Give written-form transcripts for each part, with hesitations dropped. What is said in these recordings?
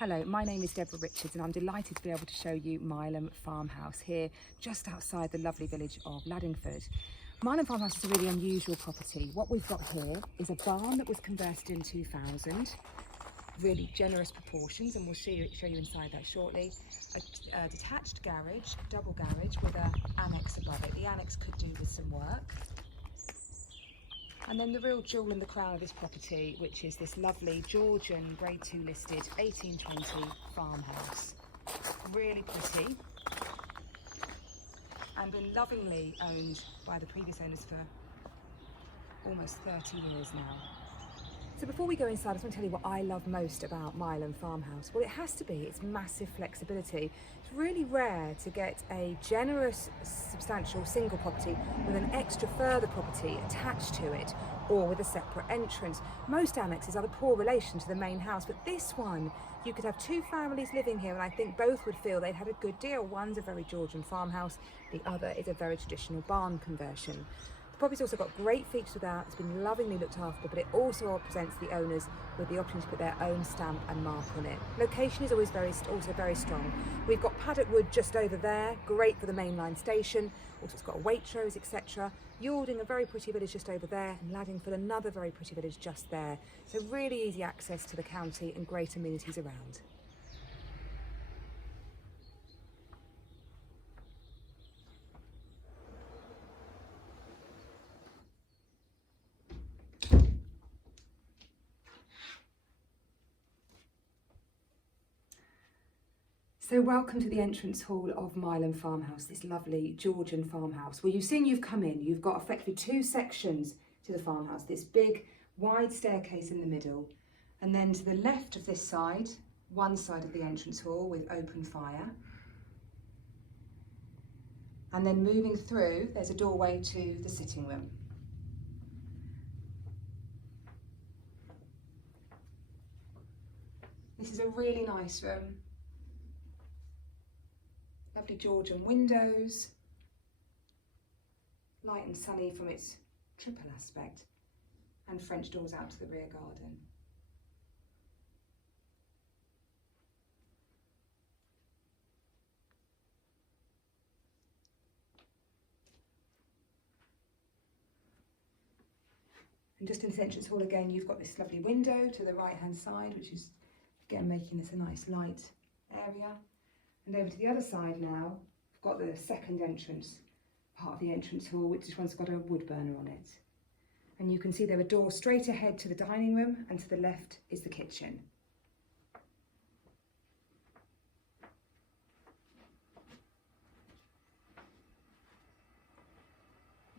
Hello, my name is Deborah Richards and I'm delighted to be able to show you Mileham Farmhouse here just outside the lovely village of Laddingford. Mileham Farmhouse is a really unusual property. What we've got here is a barn that was converted in 2000, really generous proportions, and we'll show you inside that shortly. A detached garage, double garage with an annex above it. The annex could do with some work. And then the real jewel in the crown of this property, which is this lovely Georgian Grade 2 listed 1820 farmhouse. Really pretty, and been lovingly owned by the previous owners for almost 30 years now. So before we go inside, I just want to tell you what I love most about Mileham Farmhouse. Well, it has to be its massive flexibility. It's really rare to get a generous, substantial single property with an extra further property attached to it, or with a separate entrance. Most annexes are the poor relation to the main house, but this one, you could have two families living here, and I think both would feel they'd had a good deal. One's a very Georgian farmhouse, the other is a very traditional barn conversion. The property's also got great features without, it's been lovingly looked after, but it also presents the owners with the option to put their own stamp and mark on it. Location is always also very strong. We've got paddock wood just over there, great for the mainline station. Also it's got Waitrose, etc. Yalding, a very pretty village just over there, and Laddingford, another very pretty village just there. So really easy access to the county and great amenities around. So welcome to the entrance hall of Mileham Farmhouse, this lovely Georgian farmhouse. Well, you've come in, you've got effectively two sections to the farmhouse, this big wide staircase in the middle, and then to the left of this side, one side of the entrance hall with open fire. And then moving through, there's a doorway to the sitting room. This is a really nice room. Lovely Georgian windows, light and sunny from its triple aspect, and French doors out to the rear garden. And just in this entrance hall again, you've got this lovely window to the right hand side, which is again making this a nice light area. And over to the other side now, we've got the second entrance, part of the entrance hall, which this one's got a wood burner on it. And you can see there are doors straight ahead to the dining room, and to the left is the kitchen.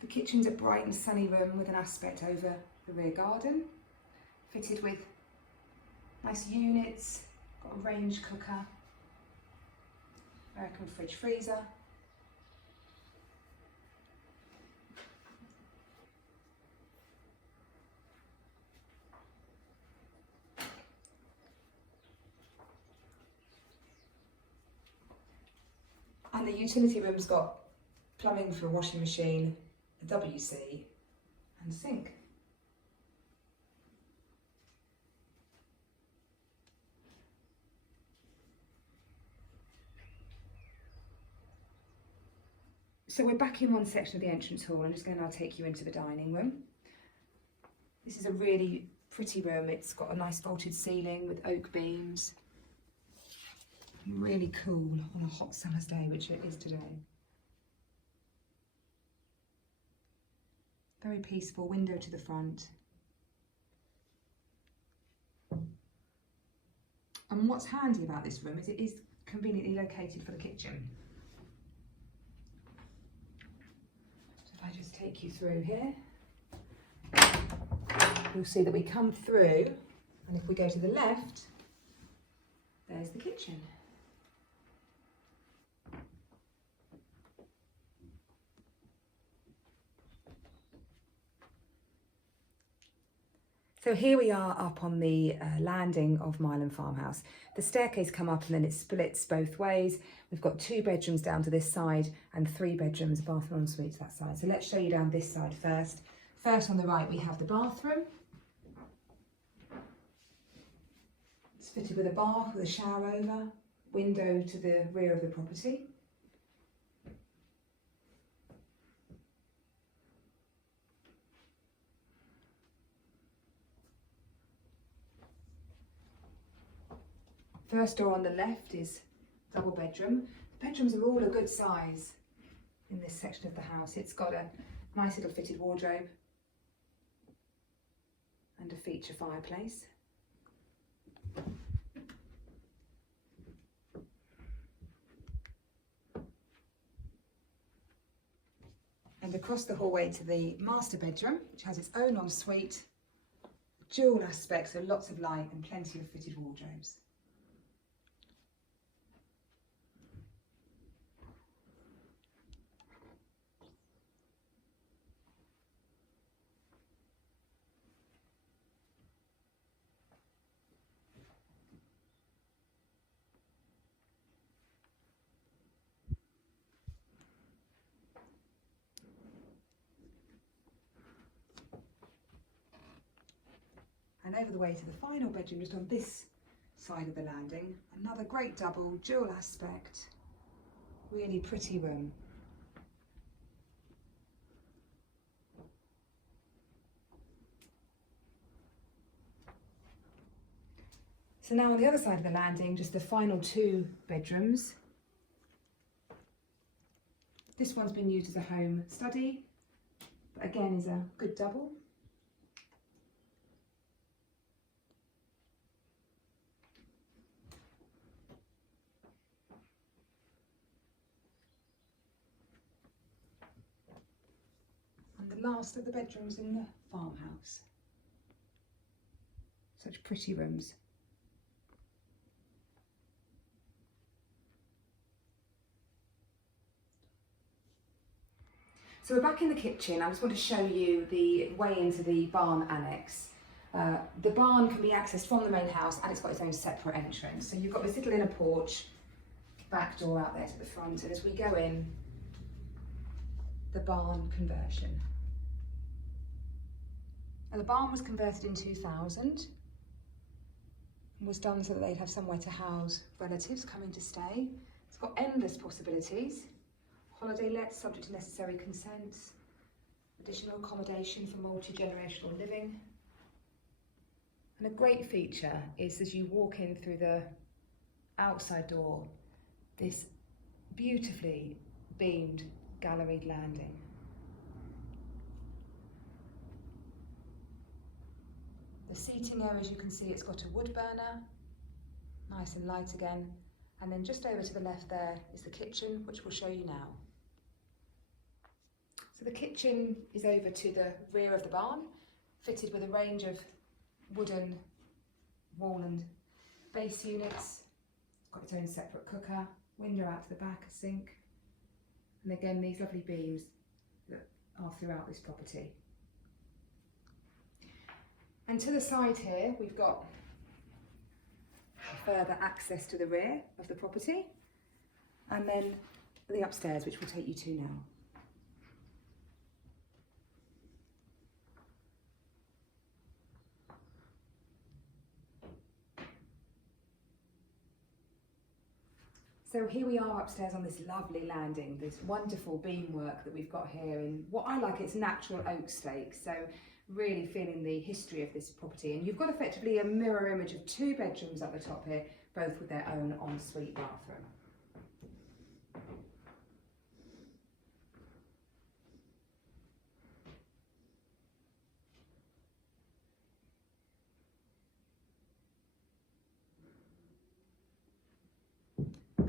The kitchen's a bright and sunny room with an aspect over the rear garden, fitted with nice units, got a range cooker, American fridge freezer. And the utility room's got plumbing for a washing machine, a WC and a sink. So we're back in one section of the entrance hall. I'm just going to now take you into the dining room. This is a really pretty room. It's got a nice vaulted ceiling with oak beams. Really cool on a hot summer's day, which it is today. Very peaceful, window to the front. And what's handy about this room is it is conveniently located for the kitchen. If I just take you through here, you'll see that we come through, and if we go to the left, there's the kitchen. So here we are up on the landing of Mileham Farmhouse. The staircase come up and then it splits both ways. We've got 2 bedrooms down to this side and 3 bedrooms, a bathroom and ensuite to that side. So let's show you down this side first. First on the right we have the bathroom. It's fitted with a bath with a shower over, window to the rear of the property. First door on the left is double bedroom. The bedrooms are all a good size in this section of the house. It's got a nice little fitted wardrobe and a feature fireplace. And across the hallway to the master bedroom, which has its own ensuite, dual aspect, so lots of light and plenty of fitted wardrobes. And over the way to the final bedroom, just on this side of the landing, another great double, dual aspect, really pretty room. So now on the other side of the landing, just the final two bedrooms. This one's been used as a home study, but again is a good double. Last of the bedrooms in the farmhouse. Such pretty rooms. So we're back in the kitchen. I just want to show you the way into the barn annex. The barn can be accessed from the main house and it's got its own separate entrance. So you've got this little inner porch, back door out there to the front, and as we go in, the barn conversion. And the barn was converted in 2000 and was done so that they'd have somewhere to house relatives coming to stay. It's got endless possibilities. Holiday lets subject to necessary consents, additional accommodation for multi-generational living. And a great feature is as you walk in through the outside door, this beautifully beamed galleried landing. The seating area, as you can see, it's got a wood burner, nice and light again. And then just over to the left there is the kitchen, which we'll show you now. So the kitchen is over to the rear of the barn, fitted with a range of wooden wall and base units. It's got its own separate cooker, window out to the back, a sink. And again, these lovely beams that are throughout this property. And to the side here, we've got further access to the rear of the property, and then the upstairs, which we'll take you to now. So here we are upstairs on this lovely landing, this wonderful beamwork that we've got here in what I like, it's natural oak stakes. So really feeling the history of this property. And you've got effectively a mirror image of two bedrooms at the top here, both with their own ensuite bathroom.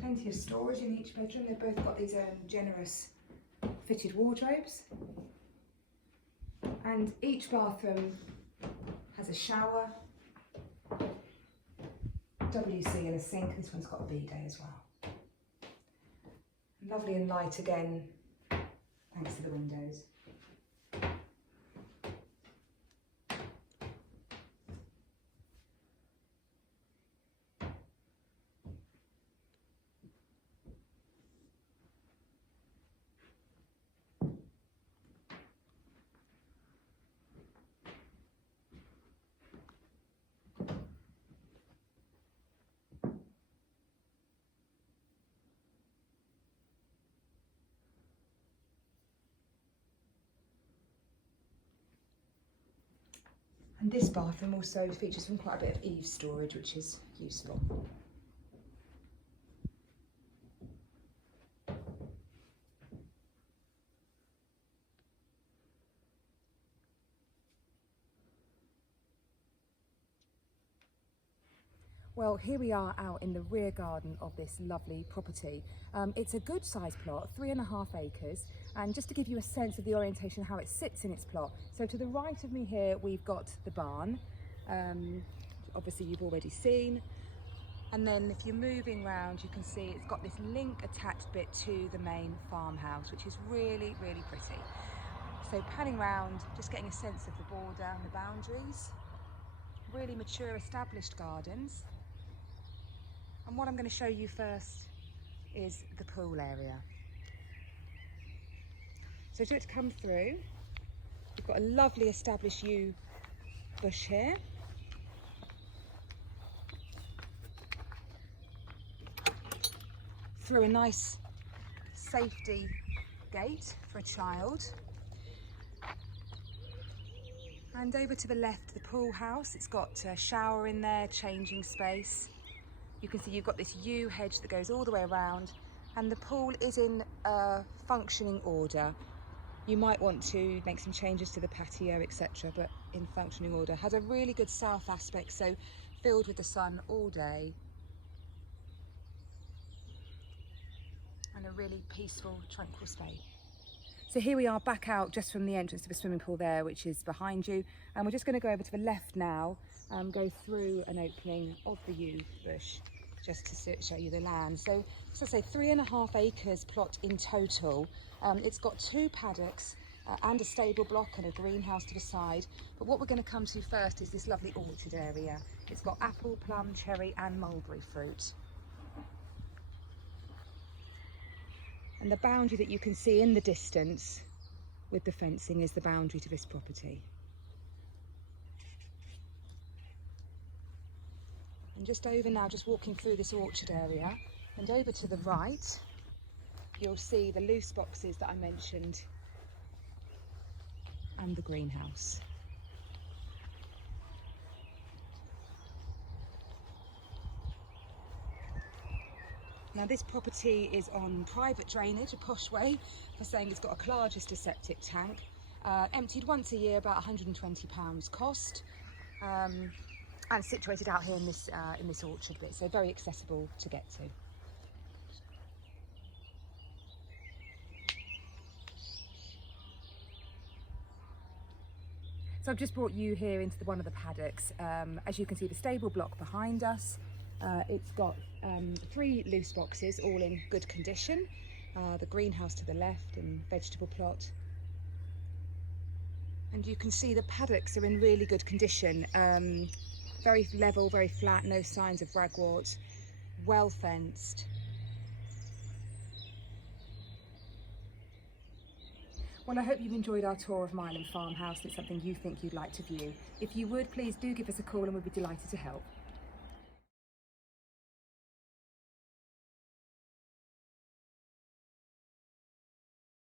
Plenty of storage in each bedroom. They've both got these own generous fitted wardrobes. And each bathroom has a shower, WC and a sink. This one's got a bidet as well. Lovely and light again, thanks to the windows. And this bathroom also features from quite a bit of eave storage, which is useful. Well, here we are out in the rear garden of this lovely property. It's a good sized plot, 3.5 acres, and just to give you a sense of the orientation, how it sits in its plot. So to the right of me here, we've got the barn, obviously you've already seen. And then if you're moving around, you can see it's got this link attached bit to the main farmhouse, which is really, really pretty. So panning around, just getting a sense of the border and the boundaries. Really mature, established gardens. And what I'm going to show you first is the pool area. So to come through, we've got a lovely established yew bush here. Through a nice safety gate for a child. And over to the left, the pool house. It's got a shower in there, changing space. You can see you've got this yew hedge that goes all the way around, and the pool is in functioning order. You might want to make some changes to the patio, etc., but in functioning order. Has a really good south aspect, so filled with the sun all day. And a really peaceful, tranquil space. So here we are back out just from the entrance to the swimming pool there, which is behind you. And we're just going to go over to the left now, go through an opening of the yew bush, just to show you the land. So, as I say, 3.5 acres plot in total. It's got 2 paddocks and a stable block and a greenhouse to the side. But what we're going to come to first is this lovely orchard area. It's got apple, plum, cherry and mulberry fruit. And the boundary that you can see in the distance with the fencing is the boundary to this property. And just over now, just walking through this orchard area, and over to the right, you'll see the loose boxes that I mentioned and the greenhouse. Now this property is on private drainage, a posh way for saying it's got a Clargister septic tank, emptied once a year, about £120 cost, and situated out here in this orchard bit, so very accessible to get to. So I've just brought you here into one of the paddocks. As you can see, the stable block behind us. It's got 3 loose boxes, all in good condition. The greenhouse to the left and vegetable plot. And you can see the paddocks are in really good condition. Very level, very flat, no signs of ragwort, well fenced. Well, I hope you've enjoyed our tour of Mileham Farmhouse. It's something you think you'd like to view. If you would, please do give us a call and we'd be delighted to help.